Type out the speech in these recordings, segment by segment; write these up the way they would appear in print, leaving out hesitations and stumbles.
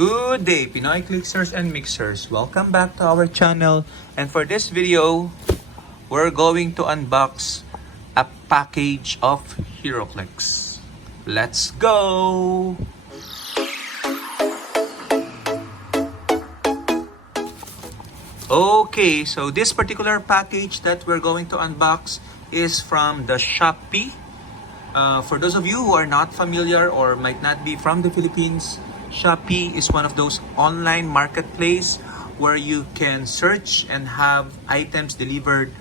Good day, Pinoy Clicksers and Mixers. Welcome back to our channel. And for this video, we're going to unbox a package of Heroclix. Let's go! Okay, so this particular package that we're going to unbox is from the Shopee. For those of you who are not familiar or might not be from the Philippines, Shopee is one of those online marketplace where you can search and have items delivered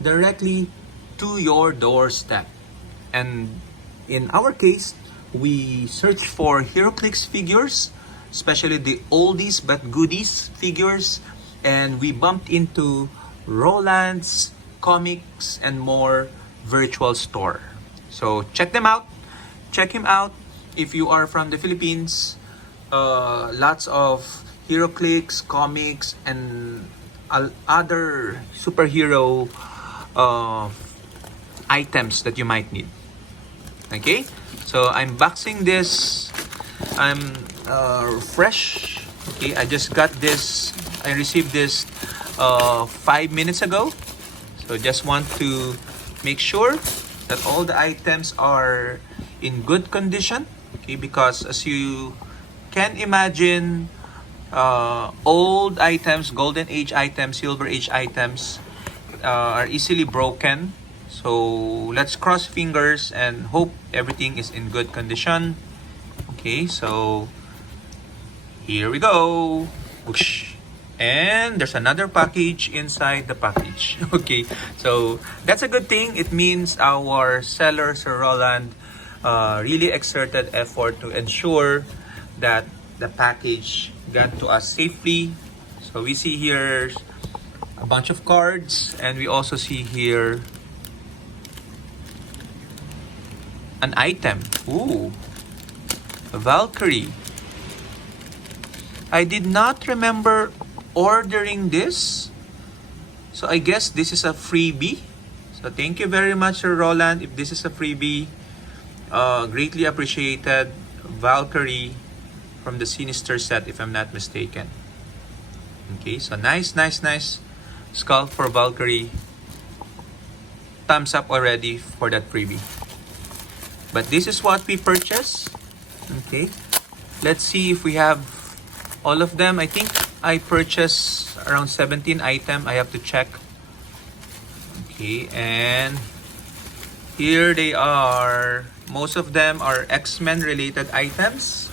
directly to your doorstep. And in our case, we search for Heroclix figures, especially the oldies but goodies figures, and we bumped into Roland's Comics and More virtual store. So check them out. Check him out if you are from the Philippines. Lots of Heroclix, comics, and other superhero items that you might need. Okay, so I'm boxing this. I'm fresh. Okay, I just got this. I received this 5 minutes ago. So just want to make sure that all the items are in good condition. Okay, because as you can imagine, old items, golden age items, silver age items are easily broken. So let's cross fingers and hope everything is in good condition. Okay, so here we go. Whoosh. And there's another package inside the package. Okay, so that's a good thing. It means our seller, Sir Roland, really exerted effort to ensure that the package got to us safely. So we see here a bunch of cards, and we also see here an item. Ooh, a Valkyrie. I did not remember ordering this, so I guess this is a freebie. So thank you very much, Sir Roland. If this is a freebie, greatly appreciated. Valkyrie from the Sinister set, if I'm not mistaken. Okay, so nice skull for Valkyrie. Thumbs up already for that freebie. But this is what we purchased. Okay, let's see if we have all of them. I think I purchased around 17 items. I have to check. Okay, and here they are. Most of them are X-Men related items.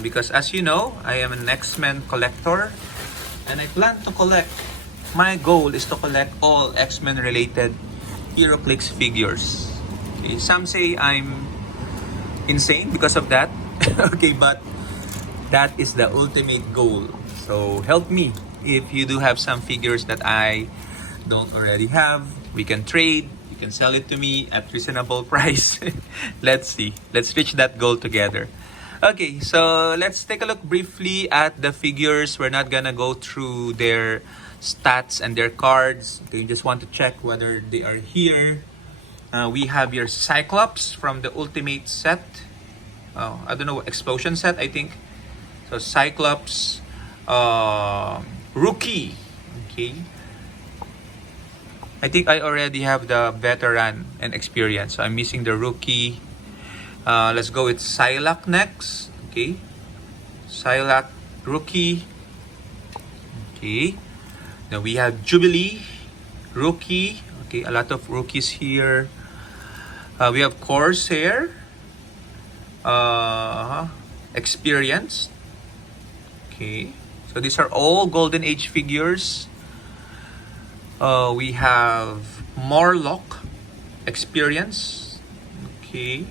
Because as you know, I am an X-Men collector. And I plan to collect. My goal is to collect all X-Men related Heroclix figures. Okay, some say I'm insane because of that. Okay, but that is the ultimate goal. So help me if you do have some figures that I don't already have. We can trade. You can sell it to me at reasonable price. Let's see. Let's reach that goal together. Okay, so let's take a look briefly at the figures. We're not gonna go through their stats and their cards. Okay, you just want to check whether they are here. We have your Cyclops from the Ultimate set. I don't know, Explosion set, I think. So Cyclops, Rookie. Okay. I think I already have the veteran and experience. So I'm missing the Rookie. Let's go with Psylocke next. Okay. Psylocke, Rookie. Okay. Now we have Jubilee, Rookie. Okay, a lot of rookies here. We have Corsair, Experience. Okay, so these are all Golden Age figures. We have Morlock, Experience. Okay.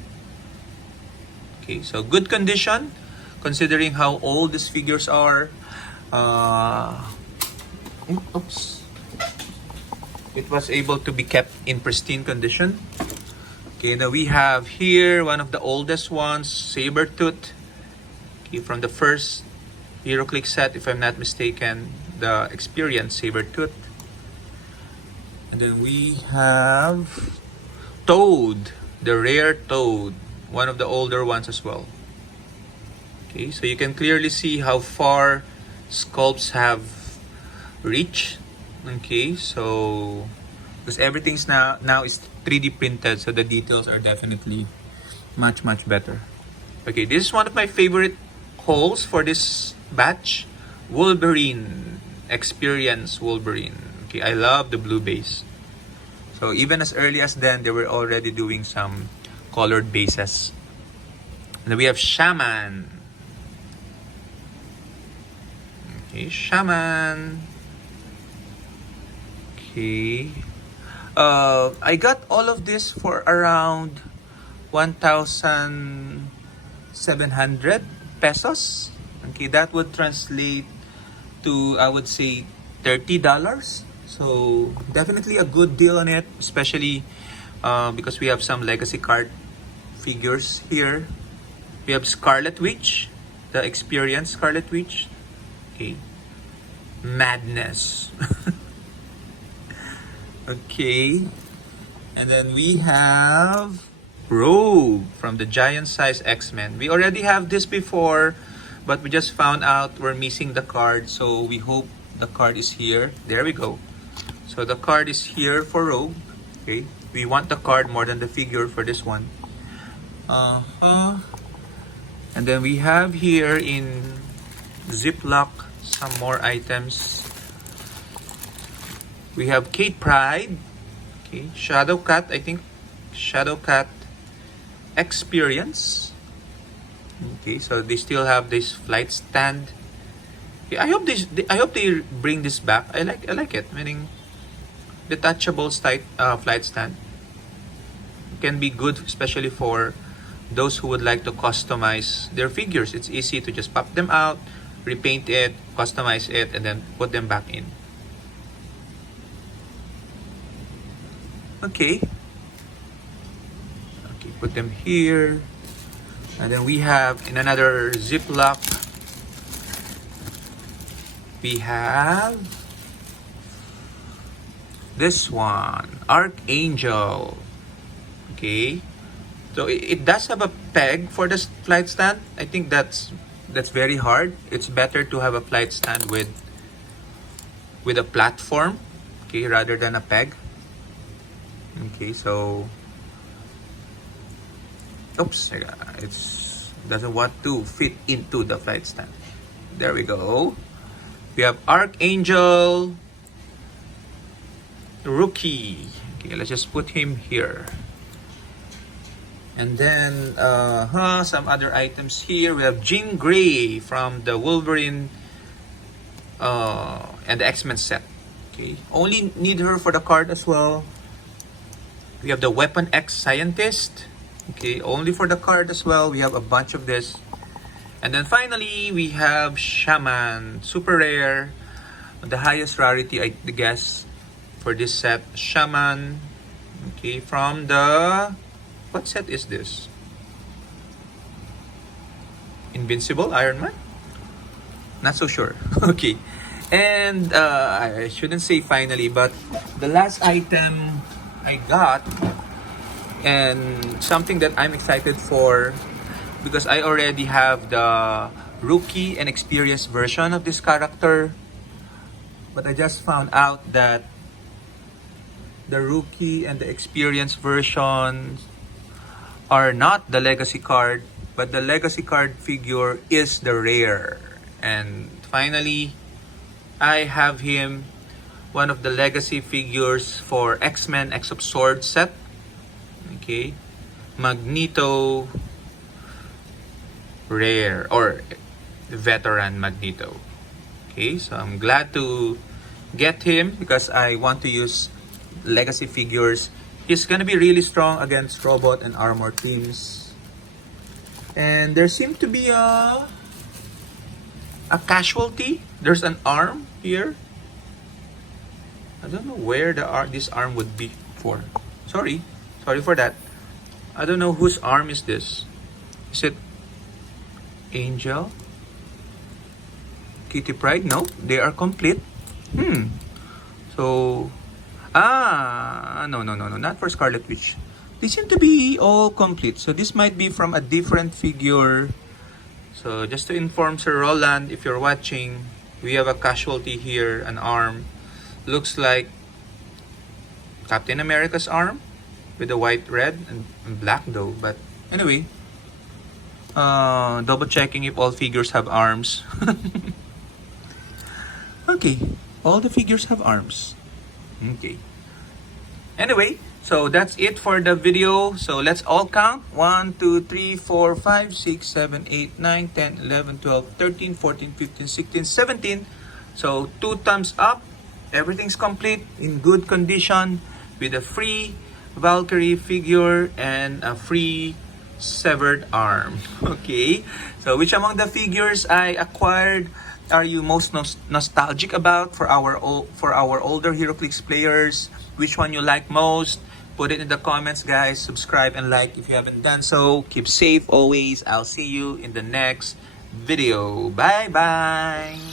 Okay, so good condition considering how old these figures are. Oops. It was able to be kept in pristine condition. Okay, now we have here one of the oldest ones, Sabretooth. Okay, from the first Heroclix set, if I'm not mistaken, the Experience Sabretooth. And then we have Toad, the rare Toad, one of the older ones as well. Okay, so you can clearly see how far sculpts have reached. Okay, so because everything's now is 3D printed, so the details are definitely much better. Okay, this is one of my favorite holes for this batch. Wolverine Experience Wolverine. Okay, I love the blue base. So even as early as then, they were already doing some colored bases. And then we have Shaman. Okay, Shaman. Okay. I got all of this for around 1,700 pesos. Okay, that would translate to, I would say, $30. So definitely a good deal on it, especially because we have some legacy card figures here. We have Scarlet Witch, the Experience Scarlet Witch. Okay, Madness. Okay, and then we have Rogue from the Giant Size X-Men. We already have this before, but we just found out we're missing the card, so we hope the card is here. There we go. So the card is here for Rogue. Okay, we want the card more than the figure for this one. And then we have here in Ziploc some more items. We have Kate Pride. Okay, Shadow Cat, I think Shadow Cat Experience. Okay, so they still have this flight stand. Okay, I hope they bring this back. I like it. Meaning detachable flight stand can be good, especially for those who would like to customize their figures. It's easy to just pop them out, repaint it, customize it, and then put them back in. Okay. Okay, put them here. And then we have in another Ziploc, we have this one, Archangel. Okay. So it does have a peg for the flight stand. I think that's very hard. It's better to have a flight stand with a platform, okay, rather than a peg. Okay, so oops, it's doesn't want to fit into the flight stand. There we go. We have Archangel Rookie. Okay, let's just put him here. And then some other items here. We have Jean Grey from the Wolverine and the X-Men set. Okay, only need her for the card as well. We have the Weapon X Scientist. Okay, only for the card as well. We have a bunch of this. And then finally, we have Shaman. Super rare. The highest rarity, I guess, for this set. Shaman. Okay, from the... What set is this? Invincible Iron Man? Not so sure. Okay. And I shouldn't say finally, but the last item I got, and something that I'm excited for, because I already have the rookie and experienced version of this character, but I just found out that the rookie and the experienced version are not the legacy card, but the legacy card figure is the rare. And finally, I have him, one of the legacy figures for X-Men X of Swords set. Okay, Magneto rare, or veteran Magneto. Okay, so I'm glad to get him because I want to use legacy figures. He's gonna be really strong against robot and armor teams. And there seemed to be a casualty. There's an arm here. I don't know where this arm would be for. Sorry for that. I don't know whose arm is this. Is it Angel? Kitty Pryde? No, they are complete. So, no, not for Scarlet Witch. They seem to be all complete. So this might be from a different figure So just to inform Sir Roland, if you're watching, we have a casualty here, an arm. Looks like Captain America's arm with the white, red, and black though. But anyway, double checking if all figures have arms. Okay, all the figures have arms. Okay. Anyway, so that's it for the video. So let's all count. 1, 2, 3, 4, 5, 6, 7, 8, 9, 10, 11, 12, 13, 14, 15, 16, 17. So 2 thumbs up. Everything's complete, in good condition, with a free Valkyrie figure and a free severed arm. Okay, so which among the figures I acquired are you most nostalgic about for our older Heroclix players? Which one you like most? Put it in the comments, guys. Subscribe and like if you haven't done so. Keep safe always. I'll see you in the next video. Bye bye.